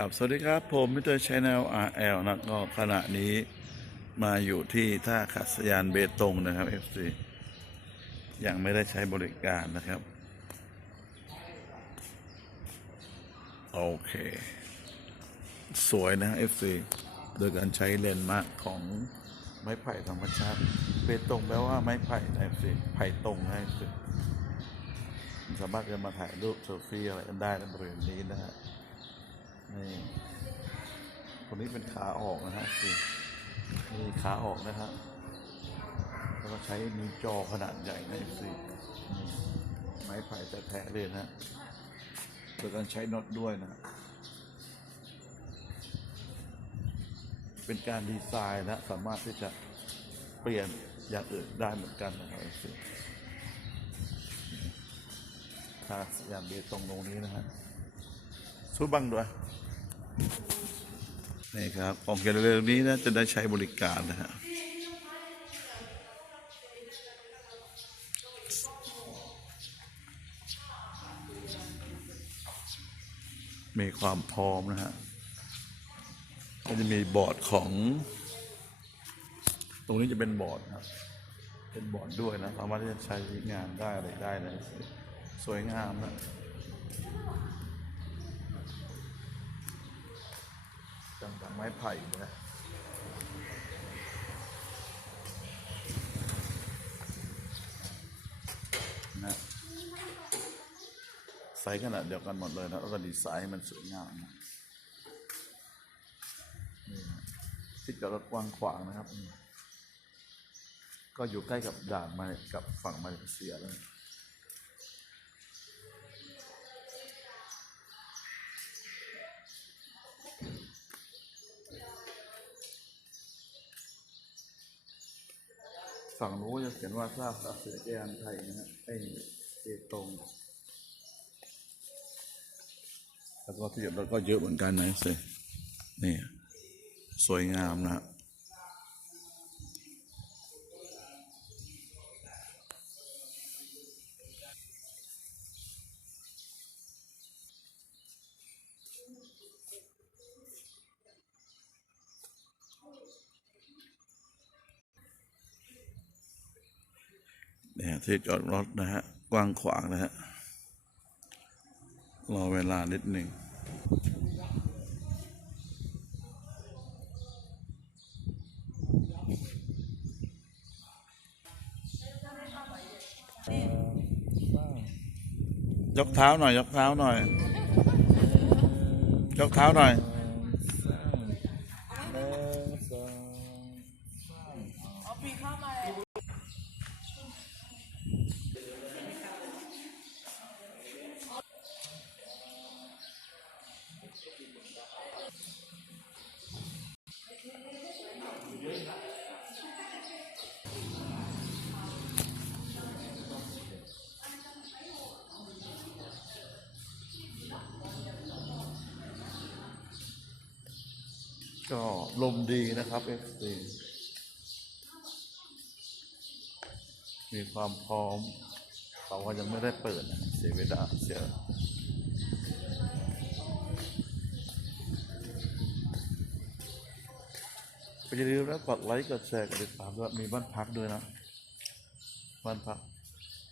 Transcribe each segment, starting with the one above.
ครับสวัสดีครับ ผมมิเตอร์ชแนล RL นะก็ขณะนี้มาอยู่ที่ท่าขัสยานเบตงนะครับ FC ยังไม่ได้ใช้บริการนะครับ โอเค สวยนะ FC โดยการใช้เลนส์มาร์กของไม้ไผ่ธรรมชาติ เบตงแปลว่าไม้ไผ่นะ FC ไผ่ตรงนะ FC สามารถจะมาถ่ายรูปเซลฟี่อะไรกันได้ในบริเวณนี้นะฮะ นี่คนนี้เป็นขาออกนะฮะสิมีขาออกนะครับแล้วก็ใช้มีจอขนาดใหญ่นะสิไม้ไผ่แต่แท้ๆเลยนะฮะโดยการใช้น็อตด้วยนะ เป็นการดีไซน์นะสามารถที่จะเปลี่ยนอย่างอื่นได้เหมือนกันนะครับสิทาสยามเบตงตรงนี้นะฮะ สู้บังด้วยนี่ครับออกเร็วๆนี้นะจะได้ใช้บริการนะฮะมีความพร้อมนะฮะก็จะมีบอร์ดของ ตรงนี้จะเป็นบอร์ดครับ เป็นบอร์ดด้วยนะ สามารถที่จะใช้งานได้อะไรได้นะสวยงามนะ จังจาก ไม้ไผ่นะนะไซส์ขนาดเดียวกันหมดเลยนะแล้วก็ดีไซน์ให้มันสวยงามนะนี่นะที่จอดรถกว้างขวางนะครับ ก็อยู่ใกล้กับด่านมากับฝั่งมาเลเซียแล้ว ฝั่งนู้นจะเขียนว่าทราสาเสือแกนไทยนะฮะไอ้เอตรงแล้วก็ที่จอดรถก็เยอะเหมือนกันนะสินี่สวยงามนะ เนี่ยที่จอดรถนะฮะ กว้างขวางนะฮะ รอเวลานิดหนึ่งยกเท้าหน่อย ยกเท้าหน่อย ยกเท้าหน่อย เอาปีเข้ามาเลย ก็ลมดีนะครับเอฟซีมีความพร้อมเขาก็ยังไม่ได้เปิดเสียเวลาเสียอย่าลืมนะกดไลค์กดแชร์กดติดตามด้วยมีบ้านพักด้วยนะบ้านพัก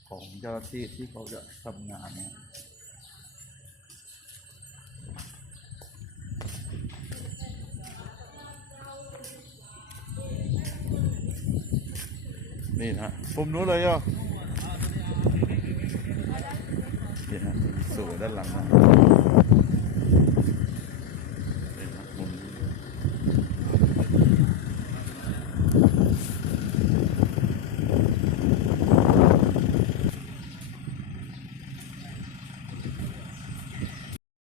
ของเจ้าหน้าที่ที่เขาจะทำงานนะ นี่นะผมนู้นเลยอะนี่ฮะสู่ด้านหลังนะ